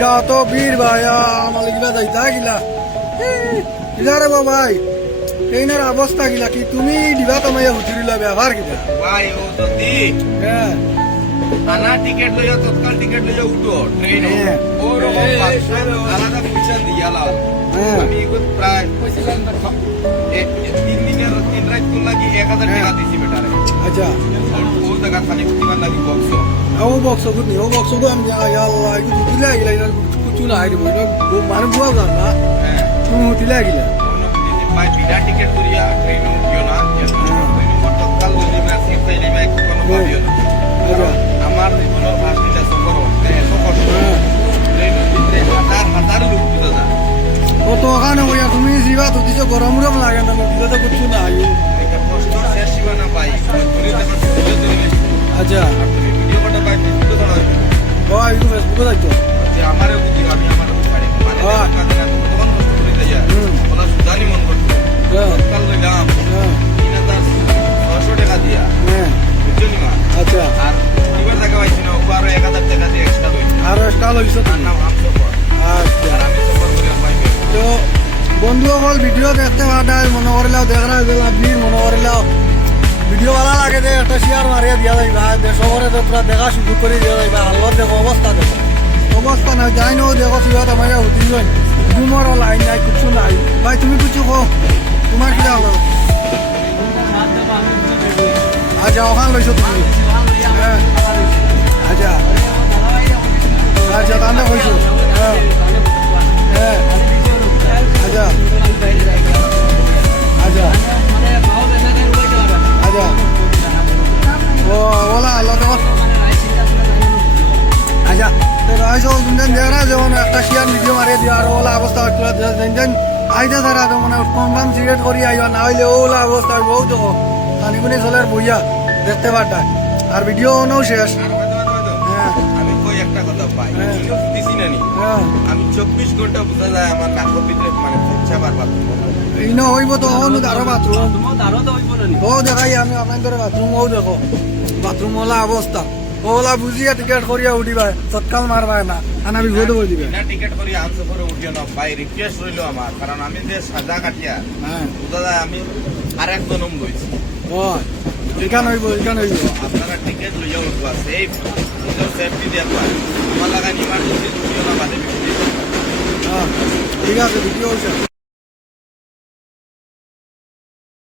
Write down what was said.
এটা তো বীর ভাই আমার লিখবা যাইতা গিলা রে ভাই এইনার অবস্থা গিলা কি তুমি দিবা তোমায় হুজুরিলা ব্যবহার কিনা ভাই ও যদি হ্যাঁ আনা টিকেট লইয়া তৎকাল টিকেট লইয়া উঠো ট্রেনে ও রকম আলাদা পয়সা দিয়ালা আমি প্রায় 3 দিনের 3 রাত কোন লাগি 1000 টাকা দিছি বেটারে আচ্ছা ও টাকা খালি প্রতিবার লাগি বক্স ও বক্স গো আমি আল্লাহ কি দিলা গিলা এটা কিছু না আইবো এটা মানে বুয়া গান না হ্যাঁ তুমি দিলা গিলা ভাই বিনা টিকেট করিয়া ট্রেনে উঠিও না তৎকাল লইবা সিট পাইলে কোনো ভাবিও না আমার জীবনের ভাষিটা সফর হাজার লোক দাদা কত ওখানে হইয়া তুমি জিবা তো দিছো গরম গরম লাগে না দিলে তো কিছু না এটা কষ্ট শেষ হইবা না ভাই আচ্ছা তুমি ভিডিও করতে পাই ফেসবুকে দাও ও আইগো ফেসবুকে যাইতো যে আমারে বুঝি আমি আমার পারি মানে কাজে না তখন কষ্ট করে দেয়া ওলা সুদানি মন করতে কাল লইলাম 3600 টাকা দিয়া বুঝছো নি মা আচ্ছা আর দিবার টাকা পাইছি না আরো 1000 টাকা দিয়ে এক্সট্রা লইছি আর এক্সট্রা লইছো তার নাম আমসফর আচ্ছা আর আমি সফর করে পাইবে তো বন্ধুসকল ভিডিও দেখতে পাঠায় মনে করলেও দেখা ভিড় মনে করলেও ভিডিও ভালো লাগে যে একটা শেয়ার মারিয়ে দিয়া যাইবা দেশরে তো পুরা দেখা সুযোগ করে দিয়া যাইবা হালত দেখো অবস্থা না যাই নো দেখো সিবা তোমার উঠিল ঘুমর লাইন নাই কিছু নাই ভাই তুমি কিছু কো তোমার কি হলো আচ্ছা ওখান লইছো তুমি হ্যাঁ আচ্ছা আচ্ছা তাহলে কইছো হ্যাঁ হ্যাঁ আচ্ছা আচ্ছা আচ্ছা ও ওলা আল্লাহ দেখো আচ্ছা তো রাইসো তুমি দেখা যেমন একটা শেয়ার ভিডিও মারিয়ে দিও আর ওলা অবস্থা যেন আইতে তারা তো মানে কনফার্ম সিগারেট করি আইবা না হইলে ওলা অবস্থা বহু দেখো আনিগুনি চলের বইয়া দেখতে পারটা আর ভিডিও নও শেষ হ্যাঁ আমি কই একটা কথা পাই দিছি না নি আমি 24 ঘন্টা বুঝা যায় আমার নাকের ভিতরে মানে চাবার বাথরুম ইনো হইব তো হন দারো বাথরুম ও দেখাই আমি আপনাদের বাথরুম ও দেখো বাথরুম ওলা অবস্থা ওলা বুঝিয়া টিকেট করিয়া উঠিবা তৎকাল মারবা না আনা বিপদ হয়ে দিবে না টিকেট করি আনসো করে উঠিও না ভাই রিকোয়েস্ট রইলো আমার কারণ আমি যে সাজা কাটিয়া হ্যাঁ বুঝা যায় আমি আরেক জনম লইছি ও এখান হইব আপনারা টিকেট লইয়া উঠবা সেফ নিজের সেফটি দেখবা আমার লাগান ইমার্জেন্সি উঠিও না বাদে ঠিক আছে ভিডিও হয়েছে